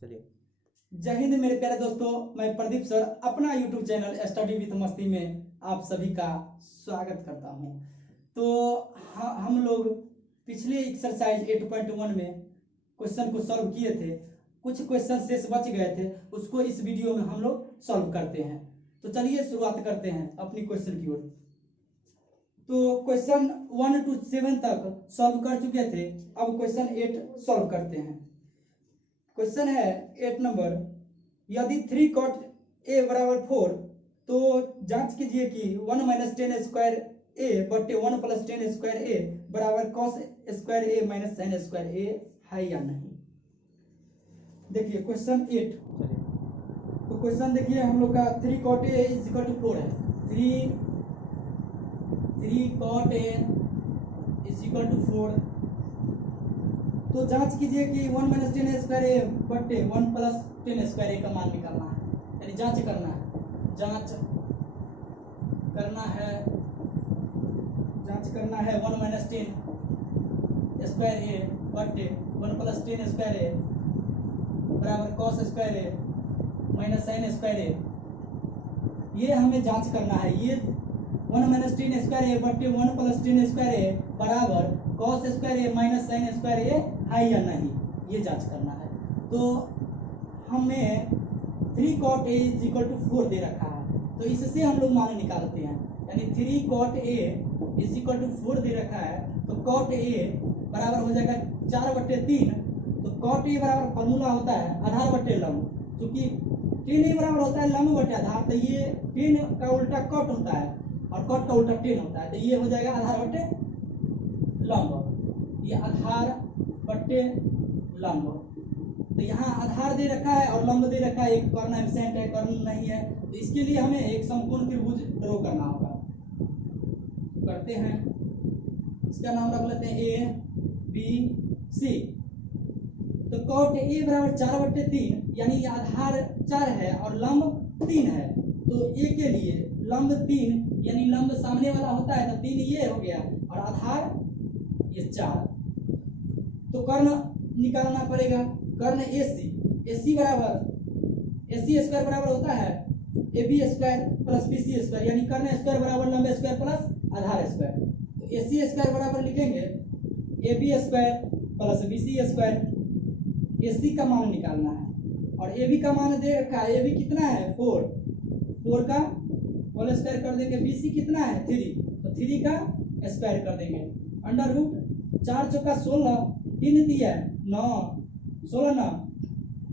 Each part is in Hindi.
चलिए। जय हिंद मेरे प्यारे दोस्तों, मैं प्रदीप सर अपना यूट्यूब चैनल स्टडी विद मस्ती में आप सभी का स्वागत करता हूं। तो हम लोग पिछले एक्सरसाइज 8.1 में क्वेश्चन को सॉल्व किए थे। कुछ क्वेश्चन शेष बच गए थे, उसको इस वीडियो में हम लोग सॉल्व करते हैं। तो चलिए शुरुआत करते हैं अपनी क्वेश्चन की ओर। तो क्वेश्चन 1 to 7 तक सॉल्व कर चुके थे, अब क्वेश्चन 8 सॉल्व करते हैं। क्वेश्चन है 8 नंबर, यदि 3 cot a बराबर 4 तो जांच कीजिए कि 1 माइनस 10 स्क्वायर a बटे 1 प्लस 10 स्क्वायर a बराबर cos square a minus sin square a है या नहीं। देखिए क्वेश्चन 8। तो क्वेश्चन देखिए हम लोग का 3 cot a is equal to 4 है। 3 cot a is equal to 4। तो जांच कीजिए कि 1 माइनस 10 स्क्वायर ए बटे 1 प्लस 10 स्क्वायर ए का मान निकालना है, यानी जांच करना है। जांच करना है 1 माइनस 10 स्क्वायर ए बटे 1 प्लस 10 स्क्वायर ए बराबर कॉस स्क्वायर ए माइनस साइन स्क्वायर ए। ये हमें जांच करना है। ये 1 माइनस 10 स्क्वायर ए बटे 1 प्लस 10 स्क्वायर ए बराबर कॉस स्क्वायर ए माइनस साइन स्क्वायर ए है या नहीं, ये जांच करना है। तो हमें 3 cot a is equal to 4 दे रखा है, तो इससे हम लोग मान निकालते हैं। यानी 3 cot a is equal to 4 दे रखा है, तो cot a बराबर हो जाएगा 4/3। तो cot a बराबर फॉर्मूला होता है आधार बटे लंब, क्योंकि 10 a बराबर होता है लंब बटे आधार, तो ये 10 का उल्टा cot होता है और cot का उल्टा 10 होता है, तो ये हो जाएगा आधार बटे लंब। ये आधार बटे लंब। तो यहाँ आधार दे रखा है और लंब दे रखा है, एक कर्ण एब्सेंट है, कर्ण नहीं है, तो इसके लिए हमें एक समकोण त्रिभुज ड्रॉ करना होगा। करते हैं, इसका नाम रख लेते हैं ए बी सी। तो cot a बराबर 4/3, यानी ये आधार 4 है और लंब 3 है। तो a के लिए लंब 3, यानी लंब सामने वाला होता है, तो 3 ये हो गया और आधार ये 4। तो कर्ण निकालना पड़ेगा। कर्ण AC बराबर AC स्क्वायर बराबर होता है AB square plus BC square, यानी कर्ण स्क्वायर बराबर लंब स्क्वायर प्लस आधार स्क्वायर। तो AC स्क्वायर बराबर लिखेंगे AB square plus BC square. AC का मान निकालना है और AB का मान दे रखा है। AB कितना है 4 का होल स्क्वायर कर देंगे। BC कितना है 3, तो 3 का स्क्वायर कर देंगे। अंडर रूट 4 चौका 16, 3 दिया 9, 16 9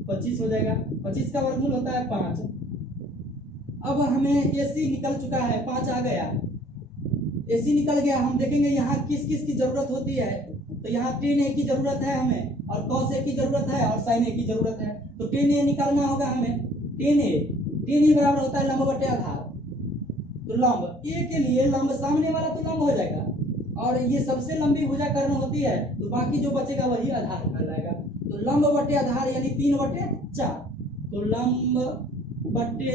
25 हो जाएगा। 25 का वर्गमूल होता है 5। अब हमें AC निकल चुका है, 5 आ गया। AC निकल गया, हम देखेंगे यहाँ किस किस की जरूरत होती है। तो यहाँ tan A की जरूरत है हमें, और cos A की जरूरत है और sin A की जरूरत है। तो tan A निकालना होगा हमें। tan A बराबर होता है लंब बटे आधार। तो लंब A के लिए लंब सामने वाला तो लंब हो जाएगा, और ये सबसे लंबी भुजा कर्ण होती है, तो बाकी जो बचेगा वही आधार कहलाएगा। तो लंब बटे आधार यानी 3/4। तो लंब बटे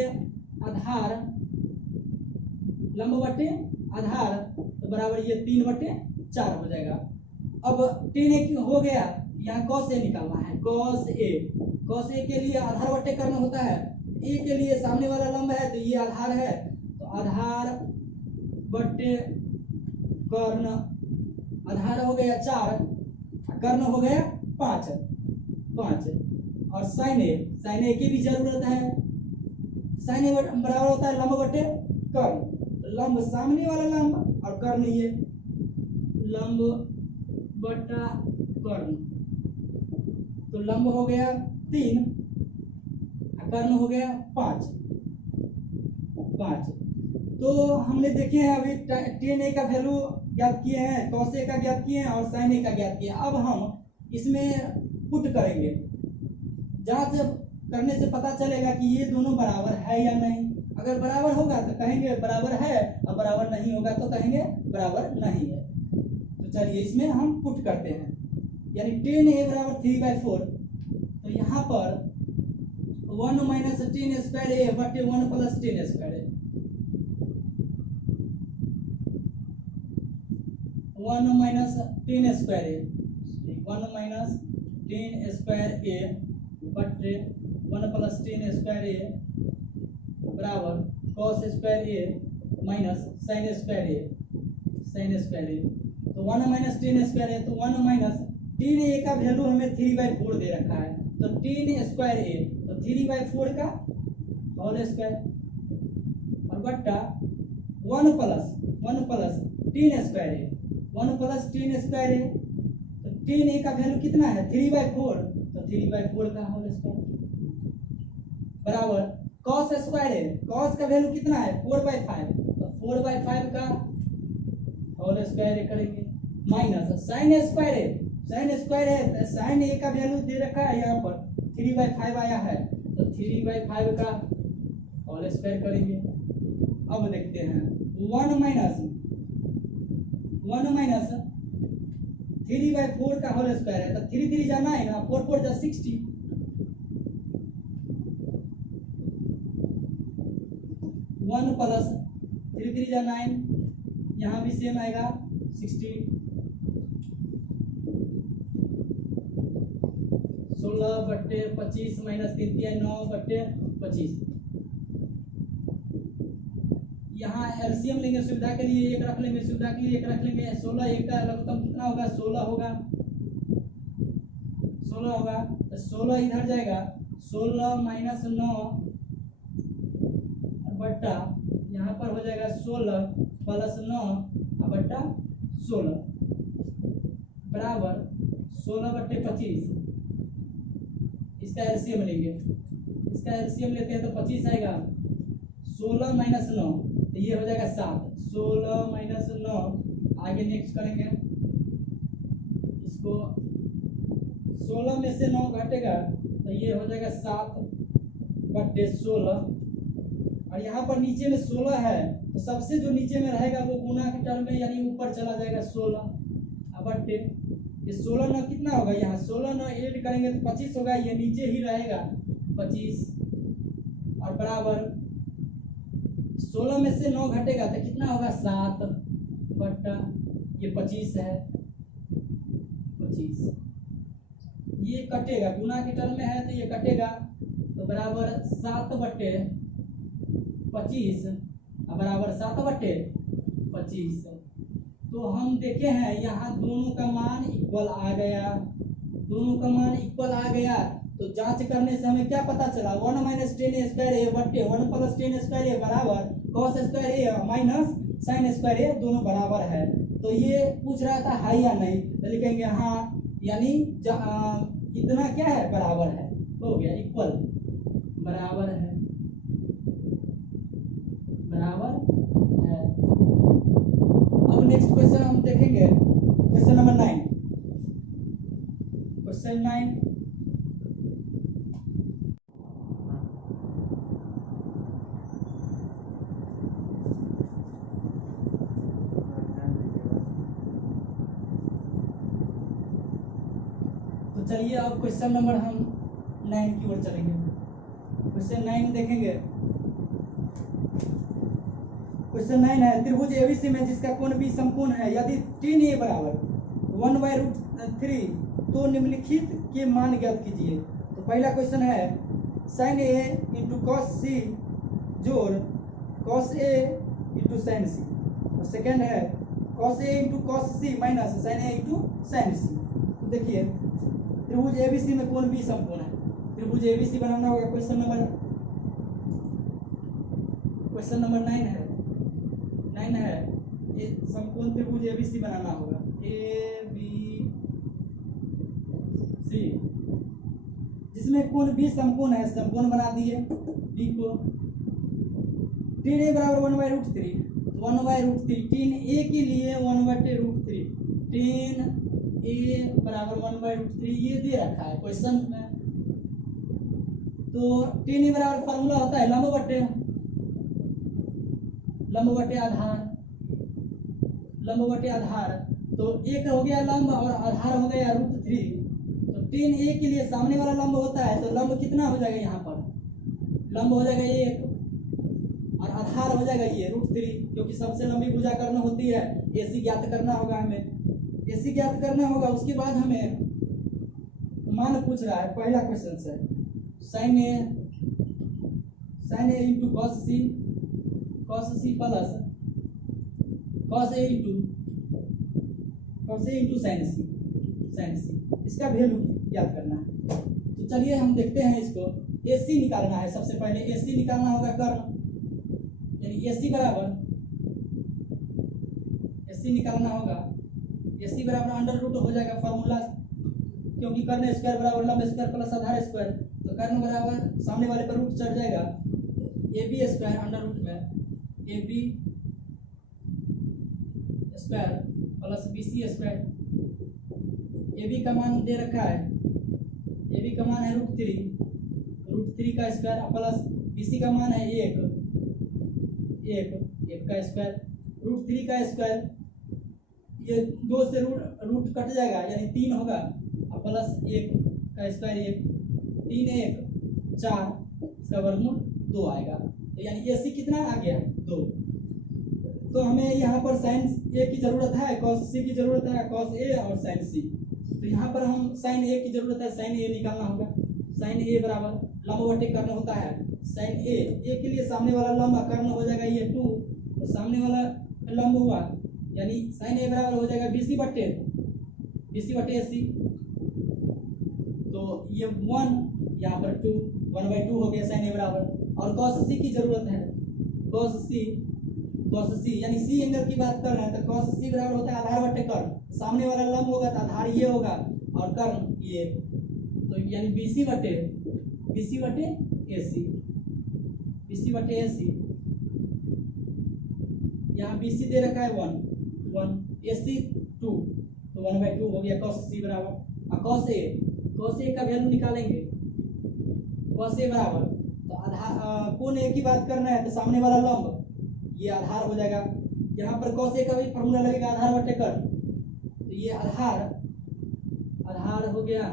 आधार तो बराबर ये 3/4 हो जाएगा। अब tan A हो गया, यहाँ cos A निकालना है। cos A के लिए आधार बटे कर्ण होता है। A के लिए सामने वाला लंब है, तो ये आधार है, तो आधार बटे कर्ण। आधार हो गया 4, कर्ण हो गया 5। और sin A की भी जरूरत है। sin A बराबर होता है लंब बटे कर्ण। लंब सामने वाला लंब और कर्ण ये लंब बटा कर्ण। तो लंब हो गया 3, कर्ण हो गया 5। तो हमने देखे हैं अभी tan A का वैल्यू ज्ञात किए हैं, cos A का ज्ञात किए हैं और sin A का ज्ञात किए हैं। अब हम इसमें पुट करेंगे। जांच करने से पता चलेगा कि ये दोनों बराबर है या नहीं। अगर बराबर होगा तो कहेंगे बराबर है, और बराबर नहीं होगा तो कहेंगे बराबर नहीं है। तो चलिए इसमें हम पुट करते हैं, यानी tan A बराबर 3/4। तो यहाँ पर 1 माइनस 10 स्क्वायर A बटे 1 plus 10 square A। 1 minus 10 square A, 1 minus 10 square A बटे बटे 1 प्लस टेन स्क्वायर ए बराबर कॉस स्क्वायर ए माइनस साइन स्क्वायर ए। तो 1 माइनस टेन स्क्वायर है, तो 1 माइनस टेन ए का वैल्यू हमें 3/4 दे रखा है, तो टेन स्क्वायर ए तो 3/4 का होल स्क्वायर और बट्टा 1 प्लस टेन स्क्वायर है, 1 प्लस टेन स्क्वायर है, तो टेन ए का वैल्यू कितना है 3/4, तो 3/4 का होल स्क्वायर बराबर कॉस स्क्वायर है, कॉस का वैल्यू कितना है 4/5, तो 4/5 का होल स्क्वायर करेंगे माइनस साइन स्क्वायर है, साइन ए का वैल्यू दे रखा है यहाँ पर 3/5 आया है, तो 3/5 का होल स्क्वायर करेंगे। अब देखते हैं 1 माइनस 3/4 का होल स्क्वायर है, तो 3 3 जा 9 ना 4 4 जा 60, 1 प्लस 3 3 जा 9, यहाँ भी सेम आएगा 60, 16/25 माइनस 3 3 9/25। यहाँ एलसीएम लेंगे सुविधा के लिए, एक रख लेंगे, सुविधा के लिए एक रख लेंगे, 16 एक का लघुत्तम कितना होगा 16 होगा, तो 16 इधर जाएगा, 16 माइनस 9 बट्टा यहाँ पर हो जाएगा 16 प्लस 9 बट्टा 16 बराबर 16/25। इसका एलसीएम लेंगे, इसका एलसीएम लेते हैं तो 25 आएगा, 16 माइनस 9 तो ये हो जाएगा 7, 16 माइनस 9 आगे नेक्स्ट करेंगे, इसको 16 में से 9 घटेगा तो ये हो जाएगा 7/16 और यहाँ पर नीचे में 16 है, तो सबसे जो नीचे में रहेगा वो गुना के टर्म में यानी ऊपर चला जाएगा 16 बट्टे ये 16 9 कितना होगा, यहाँ 16 9 ऐड करेंगे तो 25 होगा, ये नीचे ही रहेगा 25 और बराबर 16 में से 9 घटेगा तो कितना होगा 7 बट्टा ये 25 है, 25 ये कटेगा, गुना के टर्म में है तो ये कटेगा, तो बराबर 7/25 बराबर 7/25। तो हम देखे हैं यहाँ दोनों का मान इक्वल आ गया, तो जांच करने से हमें क्या पता चला 1 माइनस टेन स्क्वायर ए बट्टे 1 प्लस टेन स्क्वायर ए बराबर कॉस स्क्वायर ए माइनस साइन स्क्वायर ए दोनों बराबर है। तो ये पूछ रहा था हाई या नहीं, तो लिखेंगे हाँ, यानी इतना क्या है बराबर है, हो गया इक्वल बराबर है। अब नेक्स्ट क्वेश्चन हम देखेंगे, क्वेश्चन नंबर 9। क्वेश्चन 9 तो चलिए अब क्वेश्चन नंबर हम 9 की ओर चलेंगे। क्वेश्चन 9 देखेंगे, क्वेश्चन 9 है त्रिभुज एबीसी में जिसका कोण बी समकोण है, यदि tan a बराबर 1/√3 तो निम्नलिखित के मान ज्ञात कीजिए। तो पहला क्वेश्चन है sin a into cos c जोड़ cos a into sin c, और सेकेंड है cos a into cos c minus sin a into sin c। तो देखिए त्रिभुज एबीसी में कोण बी समकोण है, त्रिभुज एबीसी बनाना होगा। क्वेश्चन नंबर 9 है ये समकोण त्रिभुज एबीसी बनाना होगा, ABC जिसमें कोण बी समकोण है, समकोण बना दिए बी को। tan a बराबर 1/√3 tan a के लिए 1/√3 tan a बराबर 1/√3 ये दे रखा है क्वेश्चन में। तो tan a बराबर फार्मूला होता है लंब बटे आधार, तो एक हो गया लंब और आधार हो गया √3। तो tan a के लिए सामने वाला लंब होता है, तो लंब कितना हो जाएगा, यहाँ पर लंब हो जाएगा 1 और आधार हो जाएगा ये √3, क्योंकि सबसे लंबी भुजा कर्ण होती है। AC ज्ञात करना होगा हमें, AC ज्ञात करना होगा। उसके बाद हमें मान पूछ रहा है पहला क्वेश्चन से, sine A into cos C plus cos A into sine C. इसका वैल्यू याद करना है। तो चलिए हम देखते हैं इसको। AC निकालना है। सबसे पहले AC निकालना होगा कर्ण, यानी AC बराबर निकालना होगा। AC बराबर अंडर रूट हो जाएगा फॉर्मूला, क्योंकि कर्ण स्क्वायर बराबर लंब स्क्वायर प्लस आधार स्क्वायर। तो कर्ण बराबर सामने वाले पर रूट चढ़ जाएगा, AB स्क्वायर अंडर रूट में AB square plus BC square. AB का मान दे रखा है, AB का मान है √3 का स्क्वायर प्लस BC का मान है 1 का स्क्वायर। √3 का स्क्वायर, ये 2 से रूट कट जाएगा यानी 3 होगा, प्लस 1 का स्क्वायर 1, 3 1 4, इसका वर्गमूल 2 आएगा। तो यानी AC कितना आ गया 2। तो हमें यहाँ पर साइन A की जरूरत है, कॉस C की जरूरत है, कॉस A और साइन C। तो यहाँ पर हम साइन A की जरूरत है, साइन A निकालना होगा। साइन A बराबर लंबवती कर्ण होता है। साइन A के लिए सामने वाला लंब कर्ण हो जाएगा ये 2, तो सामने वाला लंब हुआ, यानी साइन A बराबर हो जाएगा BC बट्टे AC। तो ये 1 यहाँ पर 2, 1/2 हो गया साइन A बराबर। और कॉस C की जरूरत है, कॉस C यानी C एंगल की बात कर रहे हैं, तो कॉस C बराबर होता है आधार बट्टे कर्ण। सामने वाला लंब होगा तो आधार ये होगा और कर्ण ये, तो यानी BC बट्टे AC। यहाँ BC दे रखा है 1 AC 2, तो 1/2 हो गया कॉस C बराबर। और कॉस A का वैल्यू निकालेंगे। कॉस A बराबर, तो आधार कोण A की बात करना है तो सामने वाला लंब ये आधार हो जाएगा। यहाँ पर कॉस A का भी फॉर्मूला लगेगा आधार बट्टे कर्ण, तो ये आधार हो गया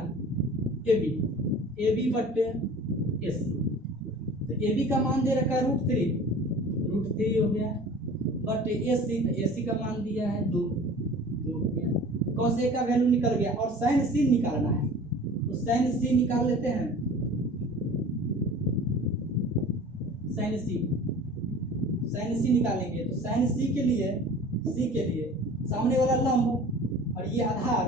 AB बट्टे AC। तो AB का मान दे रखा है √3 हो गया बट्टे AC, तो AC का मान दिया है 2 हो गया। कॉस A का वैल्यू निकल गया और साइन C निकालना है, तो साइन C निकाल लेते हैं। साइन C निकालेंगे तो साइन C के लिए सामने वाला लंब और ये आधार,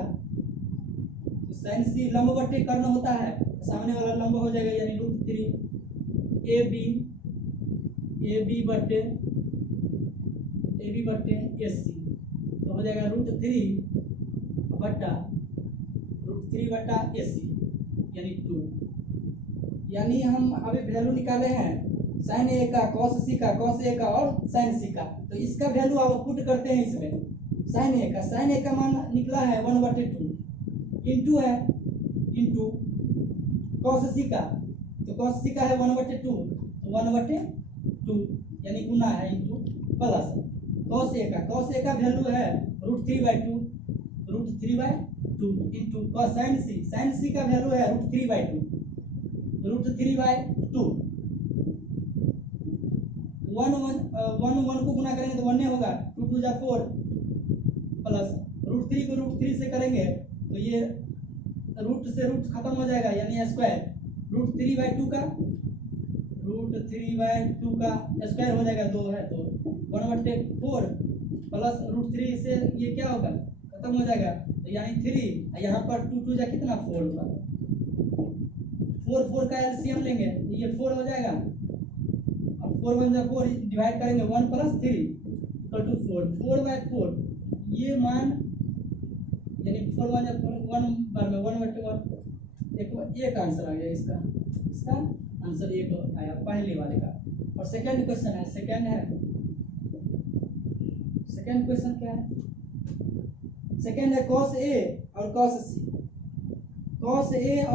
तो साइन C लंब बट्टे कर्ण होता है, सामने वाला लंब हो जाएगा यानी √3 AB बट्टे AC, तो हो जाएगा √3 बट्टा AC यानी 2। यानी हम अभी वैल्यू निकाले हैं साइन A का, कॉस C का, कॉस A का और साइन C का। तो इसका वैल्यू आप पुट करते हैं इसमें। साइन A का मान निकला है 1/2 इंटू है इंटू कॉस C का, तो कॉस C का है 1/2, तो 1/2 यानी गुना है इंटू प्लस कॉस A का वैल्यू है √3/2 इंटू कॉस साइन C का वैल्यू है √3/2 1 को गुना करेंगे तो 1 होगा, 2 2 जा 4 प्लस √3 को √3 से करेंगे तो ये रूट से रूट खत्म हो जाएगा यानी स्क्वायर। √3/2 का स्क्वायर हो जाएगा 2 है तो 1/4 प्लस √3 से ये क्या होगा खत्म हो जाएगा, तो यानी 3, यहाँ पर 2 2 जा कितना 4 होगा, 4 का एलसीएम लेंगे तो ये 4 हो जाएगा। 4 1 जा 4 डिवाइड करेंगे 1 + 3 = 4/4 ये मान यानी 4 1 जा 1 बार में 1/1 एक आंसर आ गया इसका आंसर एक आया पहले वाले का। और सेकंड क्वेश्चन है, सेकंड क्वेश्चन क्या है? सेकंड है cos A और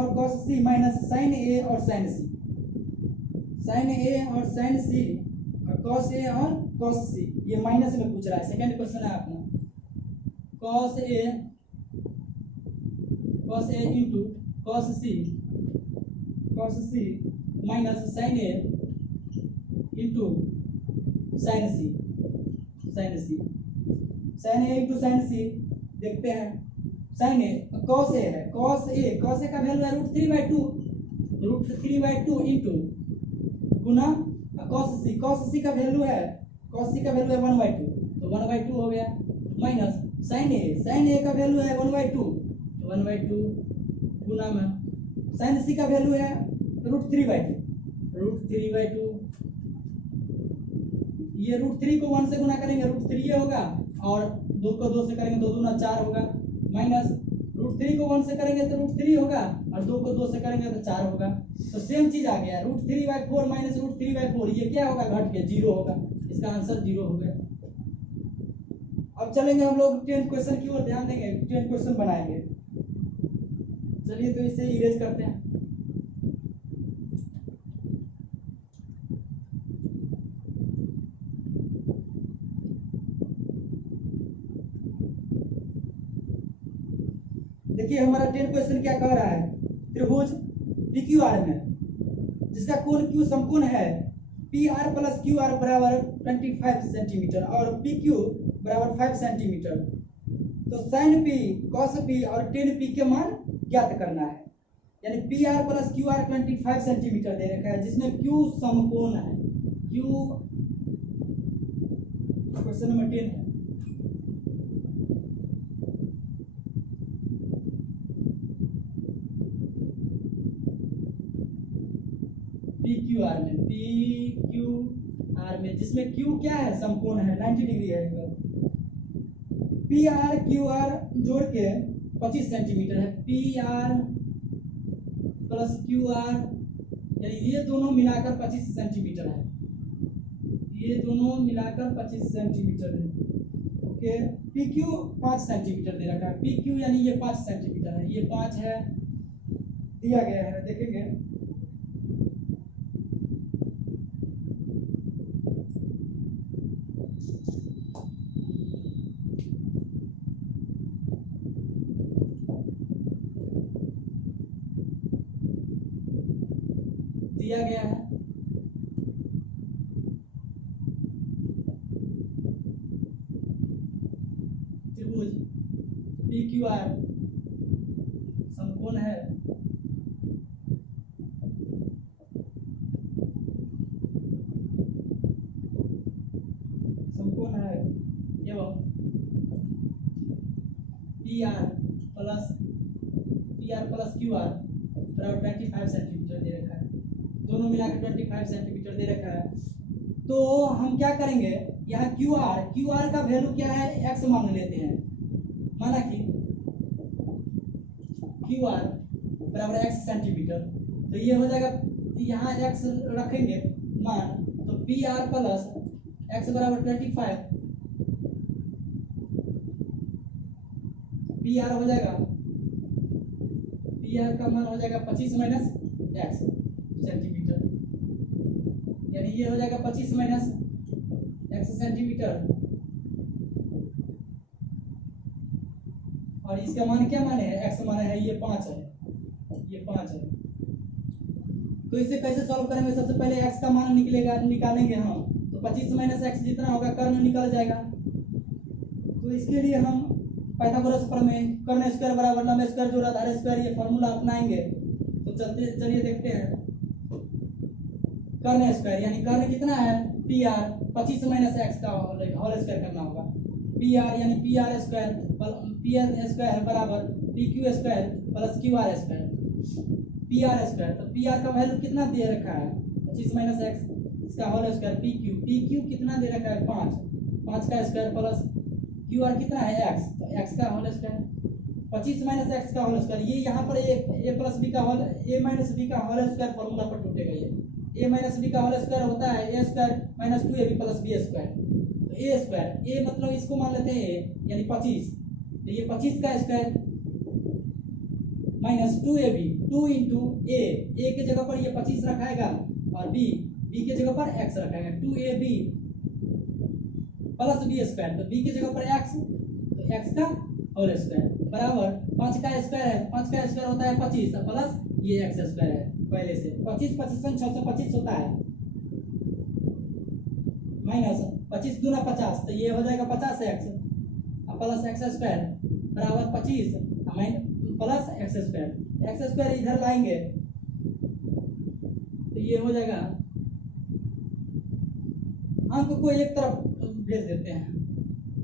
cos C minus sin A और sin C और cos A और cos C, ये माइनस में पूछ रहा है। सेकंड क्वेश्चन है अपना cos A into cos C minus sin A into sin C into sin C देखते हैं। sin A cos A है, cos A का वैल्यू है √3/2 √3/2 इंटू गुना cos c का वैल्यू है 1/2 तो 1/2 हो गया, माइनस sin a का वैल्यू है 1/2 तो 1/2 गुना में sin c का वैल्यू है √3/2 ये √3 को 1 से गुना करेंगे √3 ये होगा, और 2 को 2 से करेंगे 2 दूना 4 होगा, माइनस √3 को 1 से करेंगे तो √3 होगा, और 2 को 2 से करेंगे तो 4 होगा। तो सेम चीज आ गया, √3/4 माइनस √3/4 ये क्या होगा, घट के 0 होगा। इसका आंसर 0 हो गया। अब चलेंगे हम लोग 10 क्वेश्चन की ओर, ध्यान देंगे 10 क्वेश्चन बनाएंगे। चलिए तो इसे इरेज करते हैं। देखिए हमारा 10 क्वेश्चन क्या कह रहा है, त्रिभुज PQR में जिसका कोण Q समकोण है PR + QR बराबर 25 सेंटीमीटर और PQ बराबर 5 सेंटीमीटर, तो sin P cos P और tan P के मान ज्ञात करना है। यानी PR + QR 25 सेंटीमीटर दे रखा है जिसमें Q समकोण है। Q क्वेश्चन नंबर 10 है। PQR में जिसमें Q क्या है, समकोण है, 90 डिग्री है। PR QR जोड़ के 25 सेंटीमीटर है, PR + QR यानी ये दोनों मिलाकर 25 सेंटीमीटर है, ये दोनों मिलाकर 25 सेंटीमीटर है। ओके, PQ 5 सेंटीमीटर दे रखा है, PQ यानी ये 5 सेंटीमीटर है, ये 5 है दिया गया है, देखेंगे दिया गया है। त्रिभुज PQR समकोण है एवं PR + QR बराबर 25 सेंटीमीटर दे रखा है, दोनों मिलाकर 25 सेंटीमीटर दे रखा है। तो हम क्या करेंगे, यहाँ QR का वैल्यू क्या है, x मान लेते हैं। माना कि QR बराबर x सेंटीमीटर, तो ये हो जाएगा, यहाँ x रखेंगे मान, तो PR + x बराबर 25, PR हो जाएगा, PR का मान हो जाएगा 25 - x सेंटीमीटर, यानी ये हो जाएगा 25 - x सेंटीमीटर, और इसका मान क्या माने है, x माने है, ये 5 है, ये 5 है। तो इसे कैसे सॉल्व करेंगे, सबसे पहले x का मान निकालेंगे हम, तो 25 - x जितना होगा कर्ण निकल जाएगा। तो इसके लिए हम पाइथागोरस प्रमेय, कर्ण स्क्वायर बराबर लंब स्क्वायर जोड़ा आधार स्क्वायर, ये फॉर्मूला अपनाएंगे। तो चलिए देखते हैं, कर्ण स्क्वायर यानी कर्ण कितना है, PR 25 - x का होल स्क्वायर करना होगा, PR यानी PR स्क्वायर बराबर PQ square + QR square, PR square, तो PR का वैल्यू कितना दे रखा है, 25 - x, इसका होल स्क्वायर PQ कितना दे रखा है, 5 का स्क्वायर प्लस QR कितना है, x, तो x का होल स्क्वायर, 25 - x का होल स्क्वायर, ये यहाँ पर a + b का होल, a - b का होल स्क्वायर फॉर्मूला पर टूटेगा। ये a - b का होल स्क्वायर होता है a² - 2ab + b स्क्वायर, तो a स्क्वायर, a मतलब इसको मान लेते हैं a यानी 25, तो ये 25 का स्क्वायर - 2ab, 2 इंटू a के जगह पर ये 25 रखाएगा, और b के जगह पर x रखाएगा, 2ab + b स्क्वायर, तो b की जगह पर x, तो x का होल स्क्वायर बराबर 5 का स्क्वायर है, 5 का स्क्वायर होता है 25 प्लस ये x स्क्वायर है, पहले से 25 25 625 होता है, माइनस 25 दूना 50, तो ये हो जाएगा 50x प्लस x स्क्वायर बराबर 25 प्लस x स्क्वायर इधर लाएंगे तो ये हो जाएगा, अंक को एक तरफ भेज देते हैं,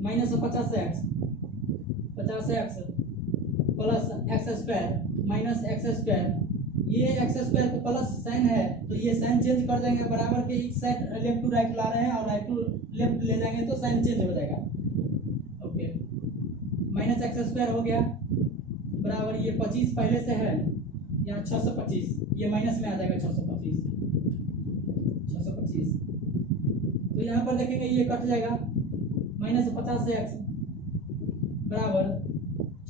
-50x plus x square minus x square, ये एक्स स्क्वायर को प्लस साइन है तो ये साइन चेंज कर देंगे, बराबर के एक साइड लेफ्ट टू राइट ला रहे हैं और राइट टू लेफ्ट ले जाएंगे तो साइन चेंज हो जाएगा। ओके, माइनस एक्स स्क्वायर हो गया बराबर, ये 25 पहले से है, यहाँ 625, ये माइनस में आ जाएगा 625, तो यहाँ पर देखेंगे ये कट जाएगा, -50 से x बराबर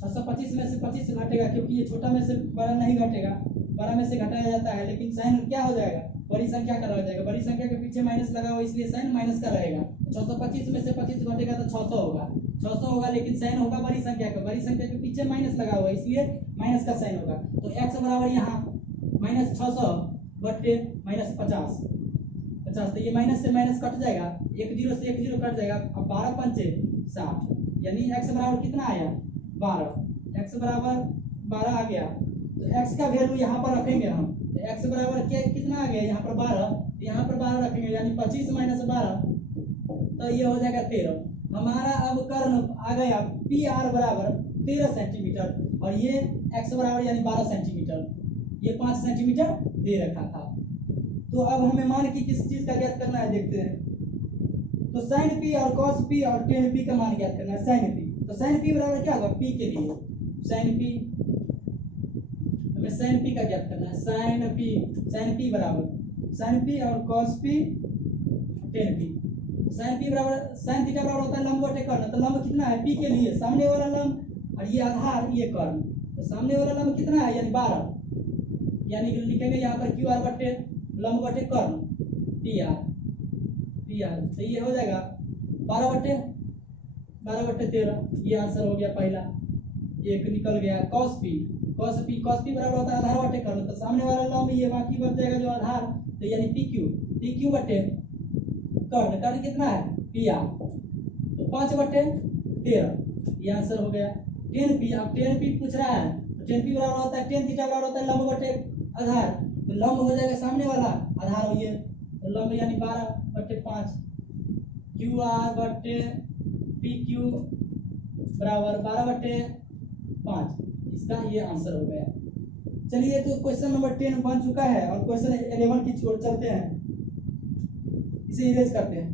625 में से 25 घटेगा, क्योंकि ये छोटा में से बड़ा नहीं घटेगा, बड़ा में से घटाया जाता है, लेकिन साइन क्या हो जाएगा, बड़ी संख्या का रह जाएगा, बड़ी संख्या के पीछे माइनस लगा हुआ इसलिए साइन माइनस का रहेगा। 625 में से 25 घटेगा तो 600 होगा, 600 होगा, लेकिन साइन होगा बड़ी संख्या का, बड़ी संख्या के पीछे माइनस लगा हुआ इसलिए माइनस का साइन होगा। तो x बराबर यहाँ -600 बटे -50, तो ये माइनस से माइनस कट जाएगा, 1 0 से 1 0 कट जाएगा, अब 12 पंचे 60, यानी x बराबर कितना आया 12, x बराबर 12 आ गया। तो x का वैल्यू यहाँ पर रखेंगे हम, तो x बराबर क्या कितना आ गया यहाँ पर 12, यहाँ पर 12 रखेंगे, यानी 25 - 12 तो ये हो जाएगा 13। हमारा अब कर्ण आ गया PR बराबर 13 सेंटीमीटर और ये x बराबर यानी 12 सेंटीमीटर, ये 5 सेंटीमीटर दे रखा था। तो अब हमें मान की किस चीज का ज्ञात करना है, देखते हैं। तो sin p और cos p और tan p का मान ज्ञात करना है, sin p। तो sin p बराबर क्या होगा, p के लिए sin p, हमें sin p का ज्ञात करना है, sin p बराबर sin p और cos p tan p। sin p बराबर sin थीटा बराबर होता है लंब बटे कर्ण, तो लंब कितना है p के लिए सामने वाला लंब और ये आधार ये कर्ण, तो सामने वाला लंब कितना है यानी 12, यानी लिखेंगे यहाँ पर QR बटे लंब बटे कर्ण PR, तो ये हो जाएगा 12 बटे 13, ये आंसर हो गया पहला, एक निकल गया। cos p बराबर होता है आधार बटे कर्ण, तो सामने वाला लंब ये बाकी बच जाएगा जो आधार, तो यानी PQ बटे कर्ण कितना है PR, तो 5 बटे 13, ये आंसर हो गया। tan p, अब tan p पूछ रहा है, तो tan p बराबर होता है tan थीटा बराबर होता है लंब बटे आधार, तो लंब हो जाएगा सामने वाला आधार हो, ये तो लंब यानी 12 बटे 5, QR बटे PQ बराबर 12 बटे 5, इसका ये आंसर हो गया। चलिए, तो क्वेश्चन नंबर 10 बन चुका है और क्वेश्चन 11 की ओर चलते हैं, इसे इरेज करते हैं।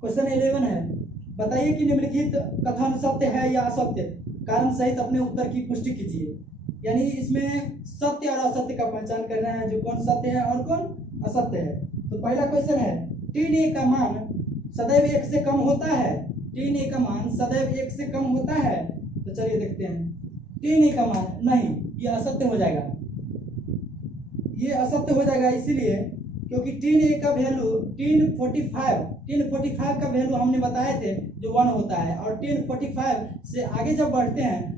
क्वेश्चन 11 है, बताइए कि निम्नलिखित कथन सत्य है या असत्य, कारण सहित अपने उत्तर की पुष्टि कीजिए। यानी इसमें सत्य और असत्य का पहचान करना है, जो कौन सत्य है और कौन असत्य है। तो पहला क्वेश्चन है, tan a का मान सदैव 1 से कम होता है, tan a का मान सदैव 1 से कम होता है। तो चलिए देखते हैं, tan a का मान नहीं, ये असत्य हो जाएगा, ये असत्य हो जाएगा इसीलिए क्योंकि tan a का वैल्यू tan 45 का वैल्यू हमने बताए थे जो 1 होता है, और tan 45 से आगे जब बढ़ते हैं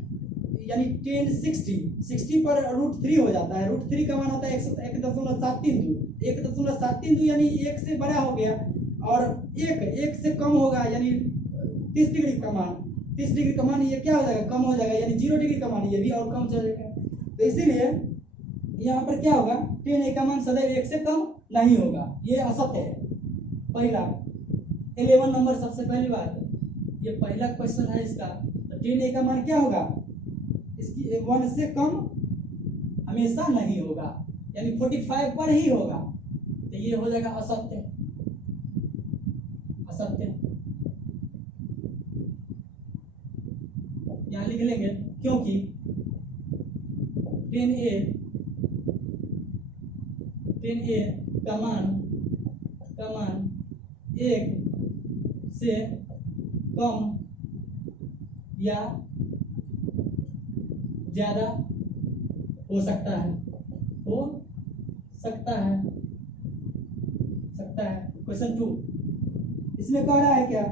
यानी tan 60 पर √3 हो जाता है, √3 का मान होता है 1.732 यानी 1 से बड़ा हो गया, और 1 से कम होगा यानी 30 डिग्री का मान, 30 डिग्री का मान ये क्या हो जाएगा, कम हो जाएगा, यानी 0 डिग्री का मान ये भी और कम चल जाएगा। तो इसीलिए यहाँ पर क्या होगा, tan a का मान सदैव 1 से कम नहीं होगा, ये असत्य है। पहला 11 नंबर, सबसे पहली बात, ये पहला क्वेश्चन है इसका, तो tan a का मान क्या होगा, इसकी 1 से कम हमेशा नहीं होगा, यानी 45 पर ही होगा, तो ये हो जाएगा असत्य। यहाँ लिख लेंगे, क्योंकि tan a का मान 1 से कम या ज्यादा हो सकता है, क्वेश्चन 2, इसमें कह रहा है क्या,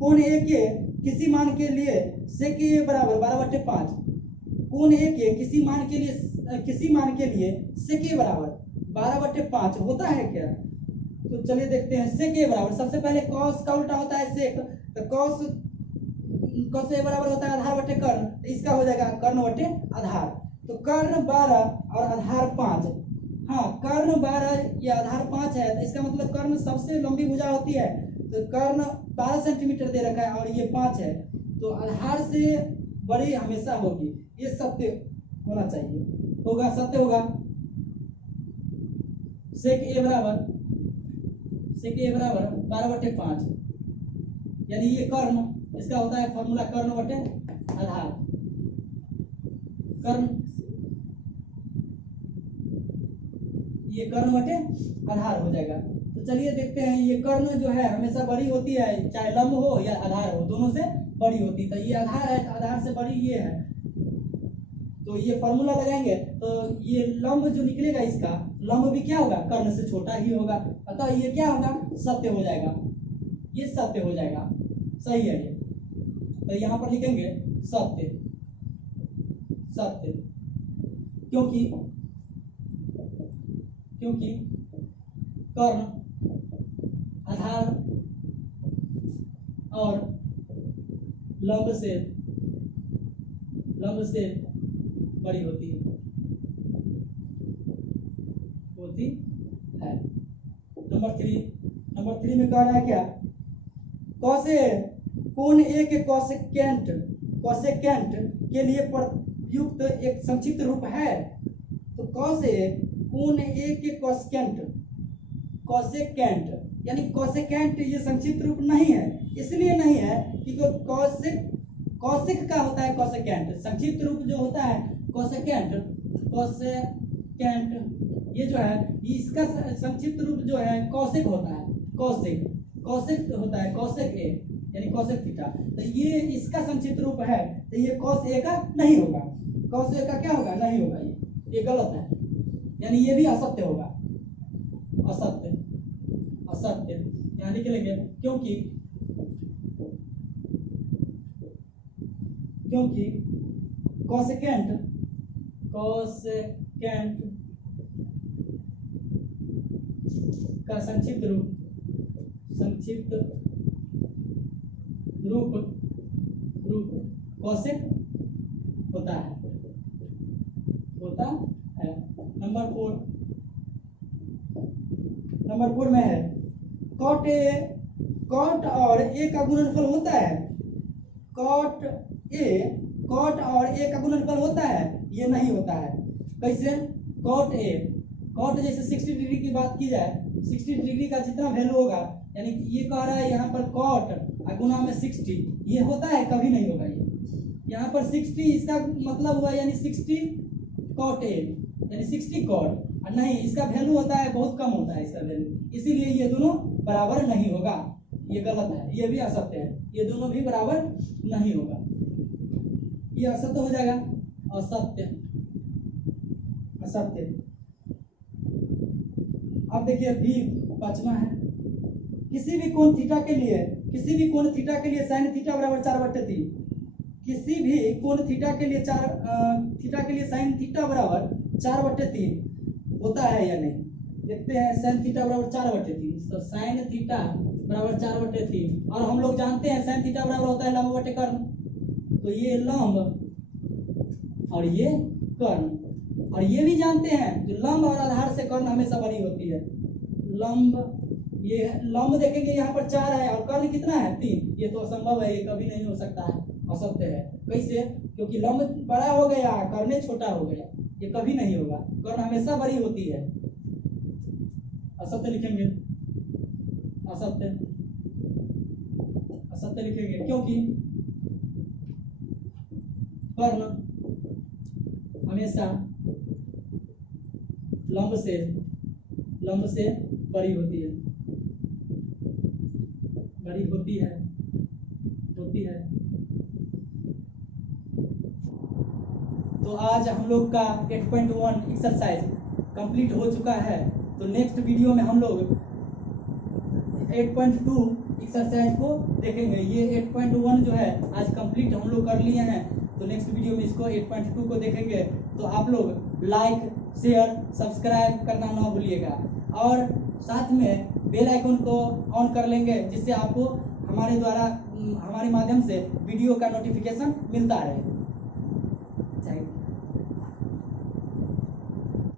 कोण ए के किसी मान के लिए sec a बराबर 12/5, कोण ए के किसी मान के लिए sec a बराबर 12/5 होता है क्या। तो तो चलिए देखते हैं सेक ए बराबर, सबसे पहले कॉस का उल्टा होता है सेक, तो कॉस कॉस ए बराबर होता है आधार बटे कर्ण, तो इसका हो जाएगा कर्ण बटे आधार। तो कर्ण 12 और आधार 5, हाँ कर्ण 12 या आधार 5 है, तो इसका मतलब कर्ण सबसे लंबी भुजा होती है, तो कर्ण 12 सेंटीमीटर दे रखा है और ये 5 है, तो आधार से बड़ी हमेशा होगी, ये सत्य होना चाहिए, होगा सत्य होगा। सेक ए बराबर 12/5, यानी ये कर्ण, इसका होता है फॉर्मूला कर्ण बटे आधार, कर्ण ये कर्ण बटे आधार हो जाएगा। तो चलिए देखते हैं, ये कर्ण जो है हमेशा बड़ी होती है, चाहे लंब हो या आधार हो, दोनों से बड़ी होती है, तो ये आधार है, आधार से बड़ी ये है, तो ये फॉर्मूला लगाएंगे तो ये लंब जो निकलेगा इसका लंब भी क्या होगा, कर्ण से छोटा ही होगा, अतः ये क्या होगा, सत्य हो जाएगा, ये सत्य हो जाएगा, सही है ये। तो यहाँ पर लिखेंगे सत्य, सत्य, क्योंकि कर्ण आधार और लंब से बड़ी होती है नंबर 3 में कह रहा है क्या, कौसे कोण ए के कॉसेकेंट के लिए प्रयुक्त एक संक्षिप्त रूप है, तो कौसे कोण ए के कॉसेकेंट यानी कॉसेकेंट ये संक्षिप्त रूप नहीं है, इसलिए नहीं है कि कॉसेक का होता है कॉसेकेंट, संक्षिप्त रूप जो होता है कॉसेकेंट ये जो है इसका संक्षिप्त रूप जो है कॉसेक होता है, कॉसेक होता है, कॉसेक ए यानी कॉसेक थीटा, तो ये इसका संक्षिप्त रूप है, तो ये कॉस ए का नहीं होगा, कॉस ए का क्या होगा, नहीं होगा, ये गलत है, यानी ये भी असत्य होगा, असत्य यहाँ लिख लेंगे, क्योंकि कॉसेकेंट का संक्षिप्त रूप कॉसेक होता है। नंबर 4 में है कॉट और ए का गुणनफल होता है, कॉट और ए का गुणनफल होता है, ये नहीं होता है, कैसे, कॉट जैसे 60 डिग्री की बात की जाए, 60 डिग्री का जितना वैल्यू होगा, यानी ये कह रहा है यहाँ पर कॉट गुना में 60, ये होता है, कभी नहीं होगा, ये यहाँ पर 60 इसका मतलब हुआ यानी 60 कॉट ए यानी 60 कॉट, और नहीं इसका वैल्यू होता है बहुत कम होता है इसका वैल्यू, इसीलिए ये दोनों बराबर नहीं होगा, ये गलत है, ये भी असत्य है, ये दोनों भी बराबर नहीं होगा, ये असत्य हो जाएगा, असत्य। अब देखिए भी 5वां है, किसी भी कोण थीटा के लिए sin थीटा बराबर 4/3, किसी भी कोण थीटा के लिए sin थीटा बराबर 4/3 होता है या नहीं, देखते हैं sin थीटा बराबर 4/3, तो sin थीटा बराबर 4/3, और हम लोग जानते हैं sin थीटा बराबर होता है लंब बटे कर्ण, तो ये लंब और ये कर्ण, और ये भी जानते हैं जो लंब और आधार से कर्ण हमेशा बड़ी होती है, लंब देखेंगे यहाँ पर 4 है और कर्ण कितना है 3, ये तो असंभव है, ये कभी नहीं हो सकता है, असत्य है, कैसे, क्योंकि लंब बड़ा हो गया कर्ण छोटा हो गया, ये कभी नहीं होगा, कर्ण हमेशा बड़ी होती है, असत्य लिखेंगे, असत्य लिखेंगे, क्योंकि कर्ण हमेशा लंब से बड़ी होती है। तो आज हम लोग का 8.1 एक्सरसाइज कंप्लीट हो चुका है, तो नेक्स्ट वीडियो में हम लोग 8.2 एक्सरसाइज को देखेंगे। ये 8.1 जो है आज कंप्लीट हम लोग कर लिए हैं, तो नेक्स्ट वीडियो में इसको 8.2 को देखेंगे। तो आप लोग लाइक शेयर सब्सक्राइब करना ना भूलिएगा, और साथ में बेल आइकन को ऑन कर लेंगे, जिससे आपको हमारे द्वारा हमारे माध्यम से वीडियो का नोटिफिकेशन मिलता रहे।